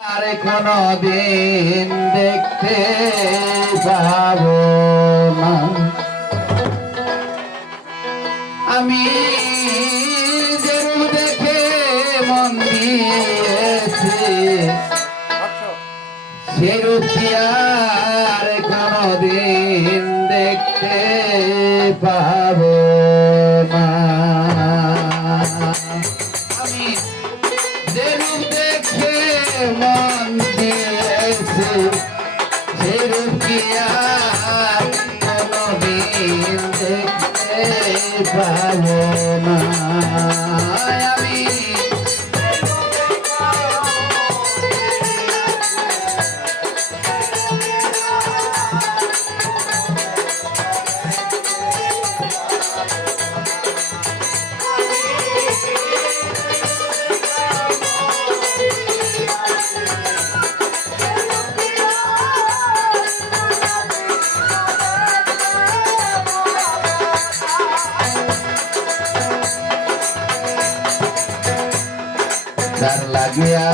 আর কোনদিন দেখতে পাবো না। আমি যেরূপ দেখে মন দিয়েছি সেরূপ কি আর কোনদিন দেখতে পাবো না। আমি যেরূপ দেখে মন দিয়েছি সেরূপ কি আর কোনদিন দেখতে পাবো না। আমি যার লাগিয়া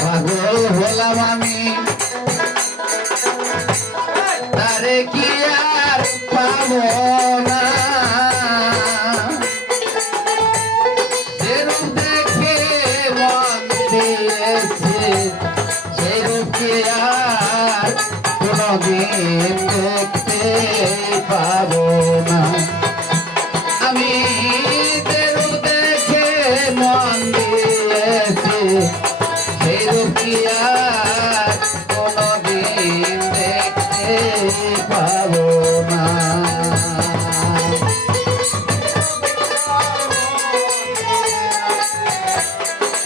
পাগল হলাম আমি তারে কি আর পাবো না। যেরূপ দেখে মন দিয়েছে সেরূপ কি আর কোনদিন দেখতে পাবো না। আমি যেরূপ দেখে মন দিয়েছি সেরূপ কি আর কোনদিন দেখতে পাবো না।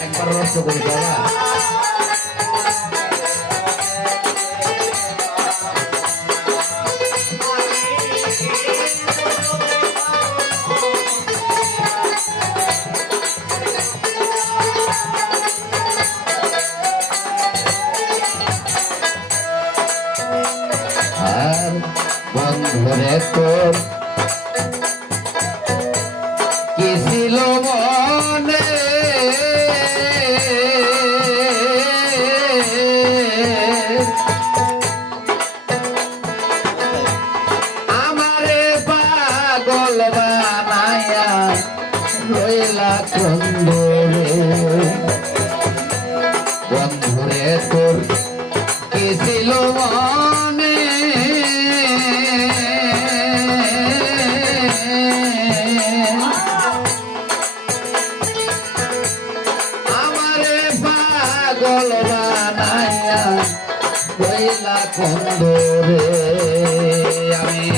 একবার রস করি বাবা। আর বন্ধুরে তোর কি ছিল মনে আমারে পাগল বানায়া রইলা কুন্দরে। বন্ধুরে তোর কি ছিল মনে আমারে পাগল বানায়া রইলা কুন্দরে। আমি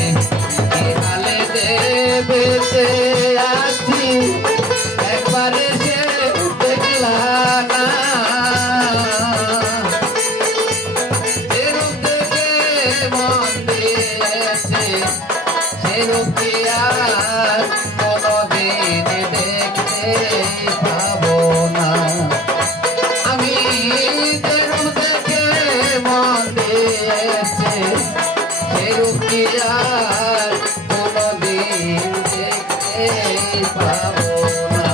কি হালে দেবেতে আছি একবারে সে দেখলা না। সেরূপ দেখে মন দিয়েছে সেরূপ কি আর কোনদিন দেখতে পাবো না। আমি যেরূপ দেখে মন দিয়েছে সেরূপ কি আর কোনদিন দেখতে পাবো না।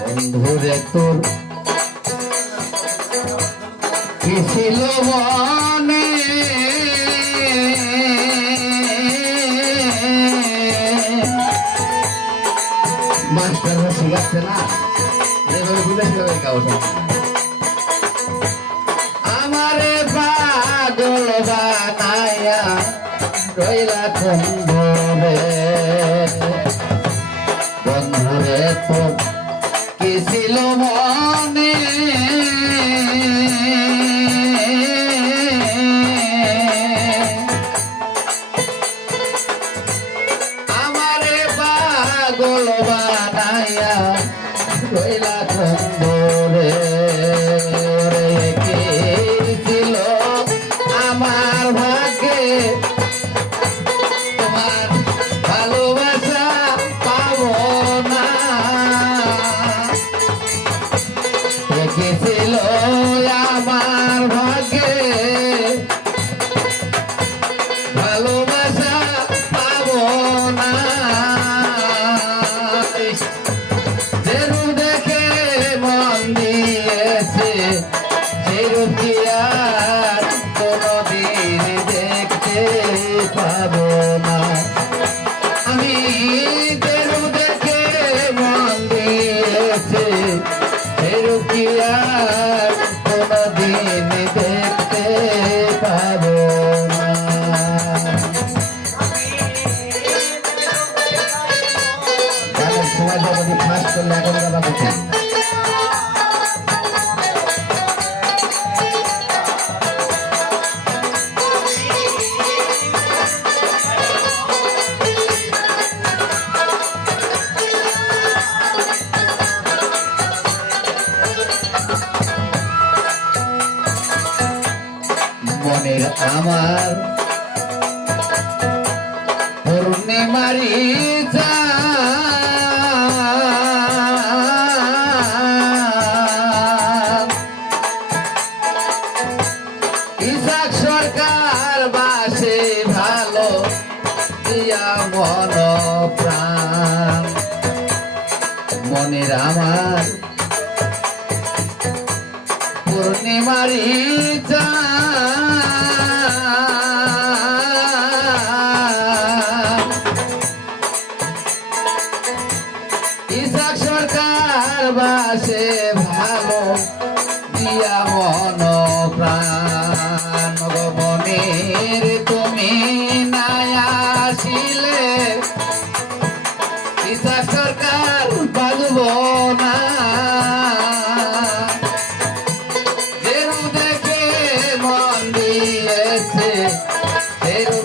বন্ধুরে তোর কি ছিল মনে মাস্টাররা শিখাচ্ছে না এভাবে বুঝে শিখাবে কাউকে। আমারে পাগল বানায়া রইলা কুন্দরে। বন্ধুরে তোর কি ছিল মনে করলে এখন যাবা কোথায়? মনের আমার পূর্ণিমারি ইসাক সরকার বাসে ভালো দিয়া মন প্রাণ মনের আমার পূর্ণিমারি ইসাক সরকার বাসে ভালো দিয়া মন প্রাণ মনের তুমি নাই আসিলে ইসাক সরকার বাজব না যেরু দেখে মন দিয়েছে সেরু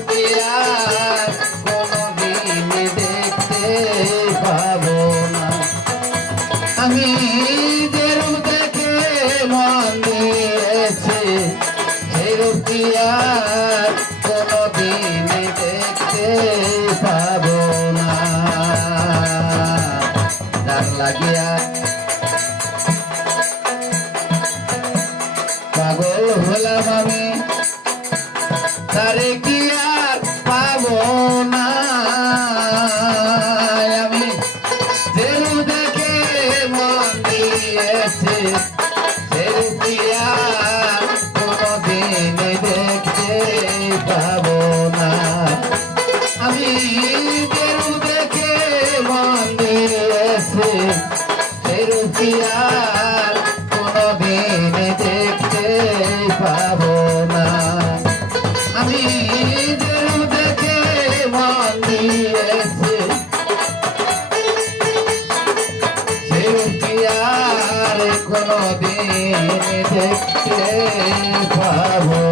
আর কোনদিন দেখতে পাবো না আমি যেরু দেখে মন দিয়েছে সেরু আর কোনদিন দেখতে পাবো না যার লাগিয়া পাগল হলাম আমি তারে কি আর পাবো না আমি যেরু দেখে মন দিয়েছে সেরু কি আর কোনদিন দেখতে পাবো না আমি যেরু দেখে মন দিয়েছে সেরু কি আর কোনদিন দেখতে পাবো না আমি যেরু দেখে মন দিয়েছে সেরু কি আর কোনদিন দেখতে পাবো